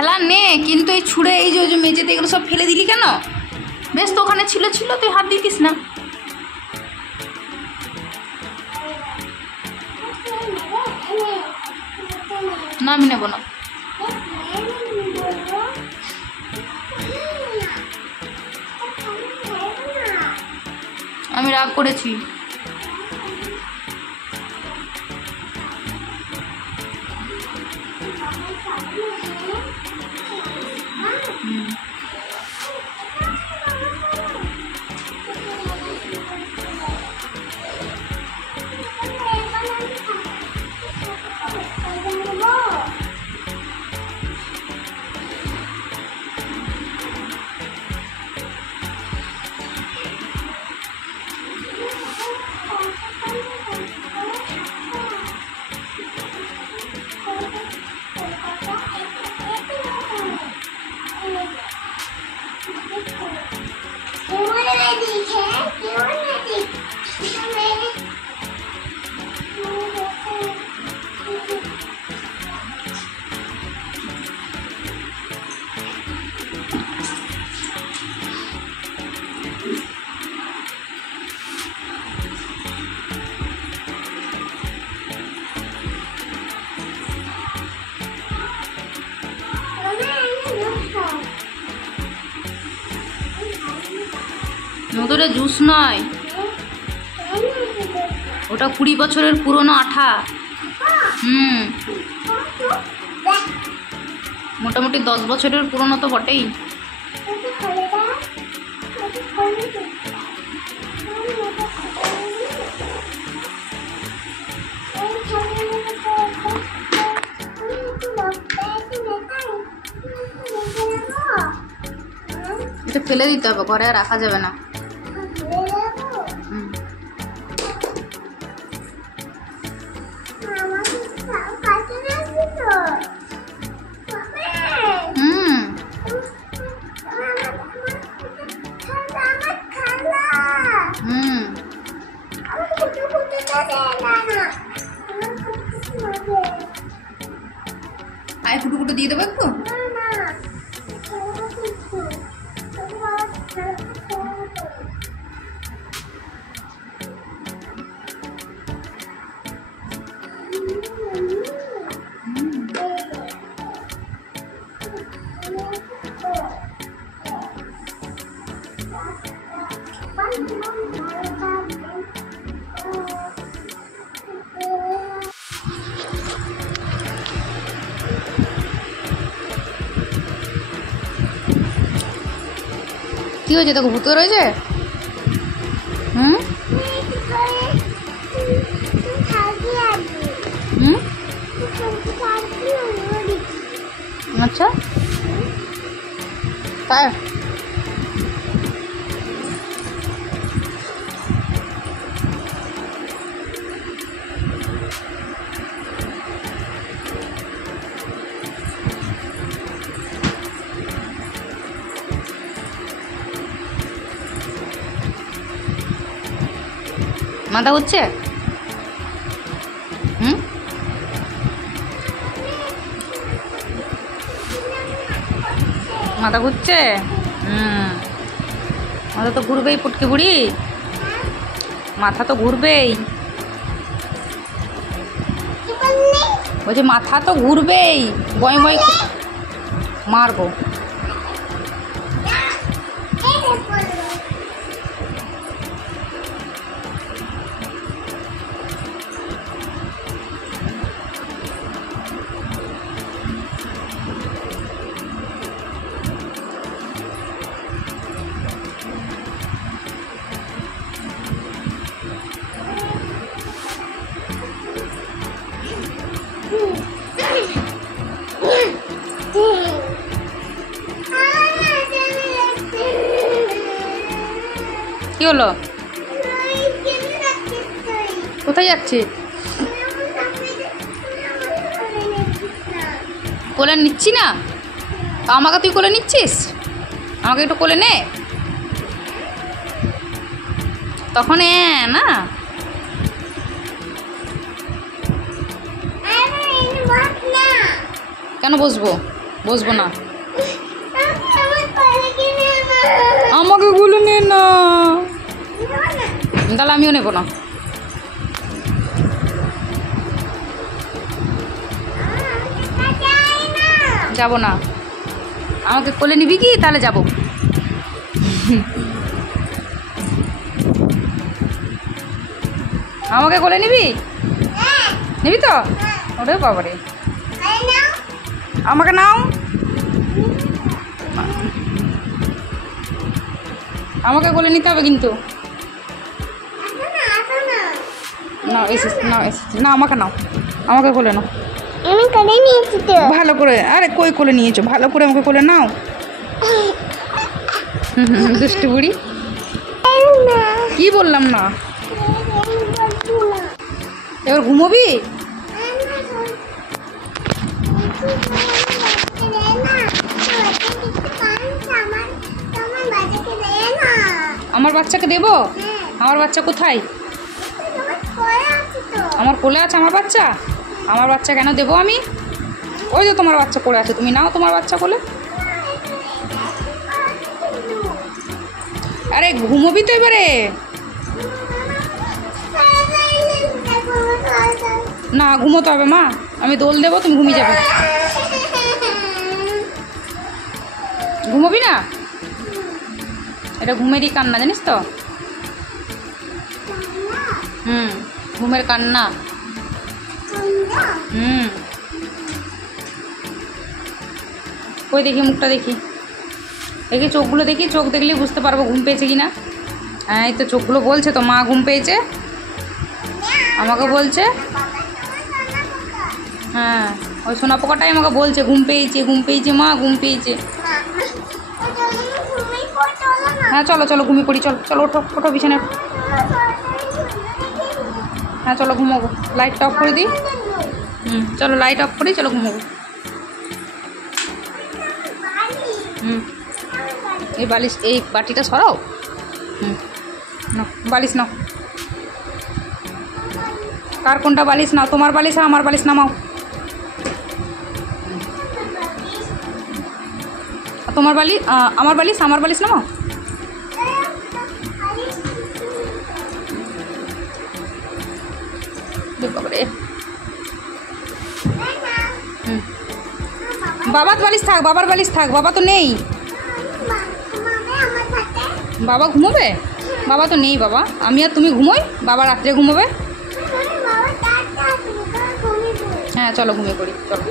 খেলা নে, কিন্তু এই ছুঁড়ে এই যে মেঝেতে এগুলো সব ফেলে দিলি কেন? বেশ তো ওখানে ছিল তুই হাত দিতিস না। না আমি নেবো না। আমি রাগ করেছি। মধুরে জুস নয়, ওটা 20 বছরের পুরনো আঠা। মোটামুটি 10 বছরের পুরনো তো বটেই। এটা ফেলে দিতে হবে, ঘরে আর রাখা যাবে না। আয় ফুটু ফুটু দিয়ে দেবো একটু। কি হয়েছে, তোকে ভূতে রয়েছে? আচ্ছা তাই মাথা ঘুরছে? মাথা ঘুরছে? মাথা তো ঘুরবেই পুটকি বুড়ি, মাথা তো ঘুরবেই। বলছে মাথা তো ঘুরবেই, বয় বয় মারবো। কি হলো? কোথায় যাচ্ছি? কোলে নিচ্ছি না? আমাকে তুই কোলে নিচ্ছিস? আমাকে একটু কোলে নে। তখন না কেন বসবো? বসবো না। আমাকে গুলো নে না, তাহলে আমিও নেবো না। যাবো না। আমাকে কোলে নিবি কি? তাহলে যাবো। আমাকে কোলে নিবি? নিবি তো? ওরে বাবারে, আমাকে নাও। আমাকে কোলে নিতে হবে কিন্তু। না এসেছি, না এসেছি, না আমাকে নাও, আমাকে কোলে নাও। আমি কোলে নিয়েছি তো ভালো করে। আরে কই কোলে নিয়েছো? ভালো করে আমাকে কোলে নাও। দুষ্টু বুড়ি। কি বললাম না? এবার ঘুমোবি? আমার বাচ্চাকে দেবো? আমার বাচ্চা কোথায়? আমার কোলে আছে আমার বাচ্চা। আমার বাচ্চা কেন দেবো আমি? ওই যে তোমার বাচ্চা কোলে আছে, তুমি নাও তোমার বাচ্চা কোলে। আরে ঘুমোবি তো এবারে? না ঘুমোতে হবে মা, আমি দোল দেবো, তুমি ঘুমিয়ে যাবে। ঘুমোবি না? এটা ঘুমেরই কান্না, জানিস তো? ঘুমের কান্না। কই দেখি মুখটা, দেখি দেখি চোখগুলো দেখি, চোখ দেখলেই বুঝতে পারবো ঘুম পেয়েছে কি না। হ্যাঁ এই তো চোখগুলো বলছে তো, মা ঘুম পেয়েছে, আমাকে বলছে। হ্যাঁ ওই সোনা পোকাটাই আমাকে বলছে ঘুম পেয়েছে, ঘুম পেয়েছে মা, ঘুম পেয়েছে। হ্যাঁ চলো চলো ঘুমিয়ে পড়ি, চলো চলো ওঠো ওঠো বিছানায়। হ্যাঁ চলো ঘুমাবো, লাইটটা অফ করে দিই। চলো লাইট অফ করি, চলো ঘুমাবো। এই বালিশ, এই বাটিটা সরাও। নাও বালিশ নাও। কার কোনটা বালিশ? নাও তোমার বালিশ আর আমার বালিশ নামাও। তোমার বালিশ, আমার বালিশ, আমার বালিশ নামাও। বাবারে, বাবার বালিশ থাক, বাবার বালিশ থাক, বাবা তো নেই। বাবা ঘুমোবে? বাবা তো নেই বাবা, আমি আর তুমি ঘুমোই, বাবা রাত্রে ঘুমোবে। হ্যাঁ চলো ঘুমিয়ে পড়ি, চলো।